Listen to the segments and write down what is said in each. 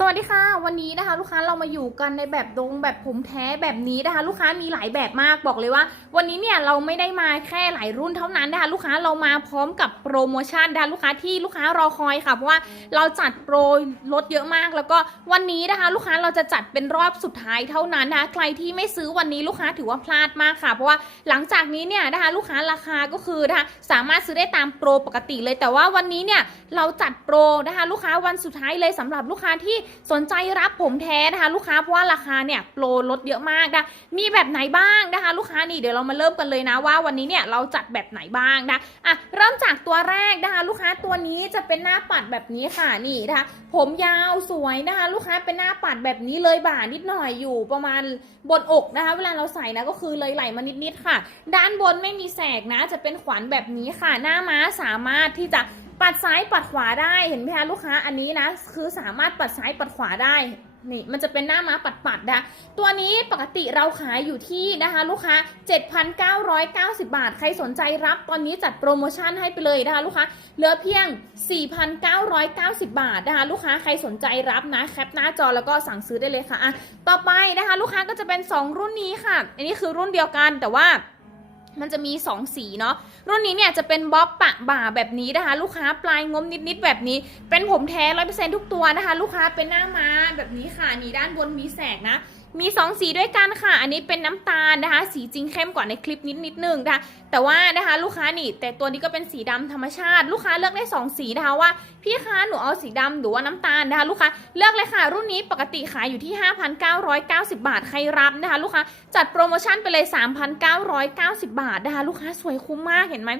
สวัสดีค่ะ วันนี้นะคะ ลูกค้าเรามาอยู่กันในแบบดงแบบผมแท้แบบนี้นะคะ ลูกค้ามีหลายแบบมากบอกเลยว่า วันนี้เนี่ยเราไม่ได้มาแค่หลายรุ่นเท่านั้นนะคะลูกค้าเรามาพร้อมกับโปรโมชั่นนะคะลูกค้าที่ลูกค้ารอคอยค่ะเพราะว่าเราจัดโปรลดเยอะมาก แล้วก็วันนี้นะคะ ลูกค้าเราจะจัดเป็นรอบสุดท้ายเท่านั้นนะคะใครที่ไม่ซื้อวันนี้ลูกค้าถือว่าพลาดมากค่ะ เพราะว่าหลังจากนี้เนี่ยนะคะลูกค้าราคาก็คือนะคะสามารถซื้อได้ตามโปรปกติเลย แต่ว่าวันนี้เนี่ยเราจัดโปรนะคะลูกค้าวันสุดท้ายเลยสำหรับลูกค้าที่สนใจรับผมแท้นะคะ ลูกค้าเพราะว่าราคาเนี่ยโปรลดเยอะมากนะมีแบบไหนบ้างนะคะ ลูกค้านี่เดี๋ยวเรามาเริ่มกันเลยนะว่าวันนี้เนี่ยเราจัดแบบไหนบ้างนะอะเริ่มจากตัวแรกนะคะ ลูกค้าตัวนี้จะเป็นหน้าปัดแบบนี้ค่ะนี่นะคะ ผมยาวสวยนะคะ ลูกค้าเป็นหน้าปัดแบบนี้เลยบ่านิดหน่อยอยู่ประมาณบนอกนะคะ เวลาเราใส่นะก็คือเลยไหลมานิดๆค่ะ ด้านบนไม่มีแสกนะ จะเป็นขวัญแบบนี้ค่ะ หน้าม้าสามารถที่จะ ปัดซ้ายปัดขวาได้เห็นไหมคะลูกค้าอันนี้นะคือสามารถปัดซ้ายปัดขวาได้นี่มันจะเป็นหน้าม้าปัดๆนะตัวนี้ปกติเราขายอยู่ที่นะคะลูกค้า 7,990 บาท ใครสนใจรับตอนนี้จัดโปรโมชั่นให้ไปเลยนะคะลูกค้า เหลือเพียง 4,990 บาทนะคะลูกค้าใครสนใจรับนะแคปหน้าจอแล้วก็สั่งซื้อได้เลยค่ะอะต่อไปนะคะลูกค้าก็จะเป็น 2 รุ่นนี้ค่ะ อันนี้คือรุ่นเดียวกันแต่ว่า มันจะมี 2 สีเนาะรุ่นนี้เนี่ยจะเป็นบ๊อบปะบ่าแบบนี้นะคะ ลูกค้าปลายงมนิดๆแบบนี้ เป็นผมแท้ร้อยเปอร์เซ็นทุกตัวนะคะ ลูกค้าเป็นหน้าม้าแบบนี้ค่ะนี่ด้านบนมีแสกนะ มี 2 สีด้วยกันค่ะ อันนี้เป็นน้ำตาลนะคะ สีจริงเข้มกว่าในคลิปนิดนิดนึงนะคะ แต่ว่านะคะลูกค้านี่ แต่ตัวนี้ก็เป็นสีดำธรรมชาติ ลูกค้าเลือกได้ 2 สีนะคะว่า พี่คะหนูเอาสีดำหรือว่าน้ำตาลนะคะลูกค้าเลือกเลยค่ะ รุ่นนี้ปกติขายอยู่ที่ 5,990 บาทใครรับนะคะ ลูกค้าจัดโปรโมชั่นไปเลย 3,990 บาทนะคะลูกค้าสวยคุ้มมากเห็นไหม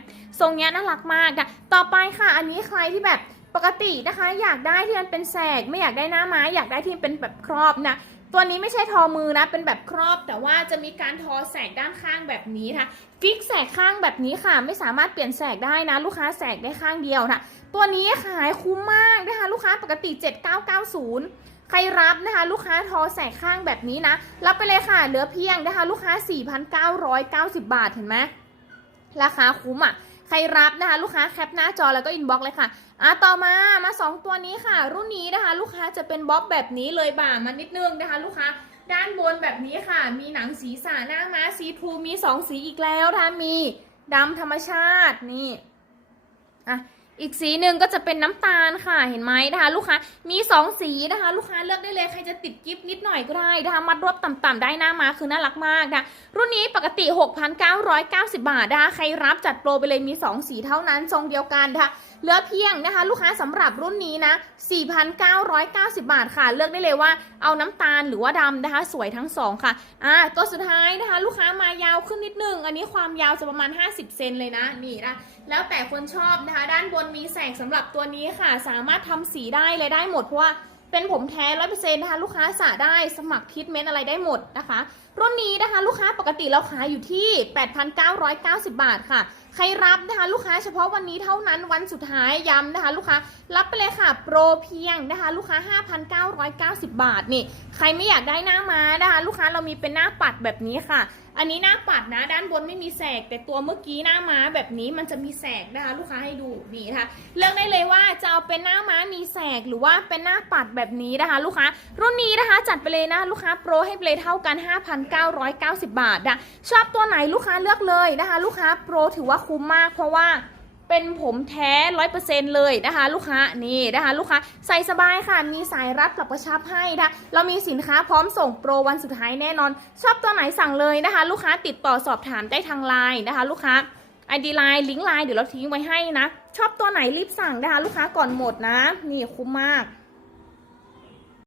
ทรงเนี้ยน่ารักมากนะต่อไปค่ะ อันนี้ใครที่แบบปกตินะคะ อยากได้ที่มันเป็นแสกไม่อยากได้หน้าไม้อยากได้ที่มันเป็นแบบครอบนะ ตัวนี้ไม่ใช่ทอมือนะ เป็นแบบครอบ แต่ว่าจะมีการทอแสกด้านข้างแบบนี้นะคะฟิกแสกข้างแบบนี้ค่ะ ไม่สามารถเปลี่ยนแสกได้นะ ลูกค้าแสกได้ข้างเดียวนะตัวนี้ขายคุ้มมากนะคะ ลูกค้าปกติ 7990 ใครรับนะคะ ลูกค้าทอแสกข้างแบบนี้นะ รับไปเลยค่ะเหลือเพียงนะคะ ลูกค้า 4,990 บาทเห็นไหมราคาคุ้มอะ ใครรับนะคะ ลูกค้าแคปหน้าจอแล้วก็อินบ็อกเลยค่ะอะต่อมามา 2 ตัวนี้ค่ะ รุ่นนี้นะคะ ลูกค้าจะเป็นบ๊อบแบบนี้เลยบ่ามานิดนึงนะคะ ลูกค้าด้านบนแบบนี้ค่ะ มีหนังศีรษะหน้าม้าสีทูมี 2 สีอีกแล้วนะคะมีดำธรรมชาตินี่อะ อีกสีหนึ่งก็จะเป็นน้ำตาลค่ะเห็นไหมนะคะ ลูกค้ามี 2 สีนะคะ ลูกค้าเลือกได้เลยใครจะติดกิฟต์นิดหน่อยก็ได้นะคะมัดรวบต่ำๆได้หน้ามาคือน่ารักมากนะคะรุ่นนี้ปกติ 6,990 บาทนะคะใครรับจัดโปรไปเลยมี 2 สีเท่านั้นทรงเดียวกันนะคะ เหลือเพียงนะคะ ลูกค้าสำหรับรุ่นนี้นะ 4,990 บาทค่ะ เลือกได้เลยว่าเอาน้ำตาลหรือว่าดำนะคะ สวยทั้งสองค่ะอ่าตัวสุดท้ายนะคะ ลูกค้ามายาวขึ้นนิดนึง อันนี้ความยาวจะประมาณ 50 เซนเลยนะ นี่นะ แล้วแต่คนชอบนะคะ ด้านบนมีแสงสำหรับตัวนี้ค่ะ สามารถทำสีได้เลยได้หมดเพราะว่า เป็นผมแท้ร้อยเปอร์เซ็นต์นะคะ ลูกค้าสระได้สมัครทิทเมนต์อะไรได้หมดนะคะ รุ่นนี้นะคะลูกค้าปกติเราขายอยู่ที่ 8,990 บาทค่ะ ใครรับนะคะลูกค้าเฉพาะวันนี้เท่านั้นวันสุดท้ายย้ำนะคะ ลูกค้ารับไปเลยค่ะโปรเพียงนะคะ ลูกค้า 5,990 บาทนี่ ใครไม่อยากได้หน้าม้านะคะ ลูกค้าเรามีเป็นหน้าปัดแบบนี้ค่ะ อันนี้หน้าปัดนะ ด้านบนไม่มีแสก แต่ตัวเมื่อกี้หน้าม้าแบบนี้มันจะมีแสกนะคะ ลูกค้าให้ดูนี่นะคะเลือกได้เลยว่าจะเอาเป็นหน้าม้ามีแสกหรือว่าเป็นหน้าปัดแบบนี้นะคะ ลูกค้า รุ่นนี้นะคะ จัดไปเลยนะลูกค้าโปรให้ไปเลยเท่ากัน 5,990 บาทนะชอบตัวไหนลูกค้าเลือกเลยนะคะ ลูกค้าโปรถือว่าคุ้มมากเพราะว่า เป็นผมแท้ร้อยเปอร์เซ็นเลยนะคะ ลูกค้านี่นะคะลูกค้าใส่สบายค่ะ มีสายรัดปรับกระชับให้นะคะเรามีสินค้าพร้อมส่งโปรวันสุดท้ายแน่นอน ชอบตัวไหนสั่งเลยนะคะ ลูกค้าติดต่อสอบถามได้ทางไลน์นะคะ ลูกค้าไอดีไลน์ลิงก์ไลน์เดี๋ยวเราทิ้งไว้ให้นะ ชอบตัวไหนรีบสั่งนะคะ ลูกค้าก่อนหมดนะ นี่คุ้มมาก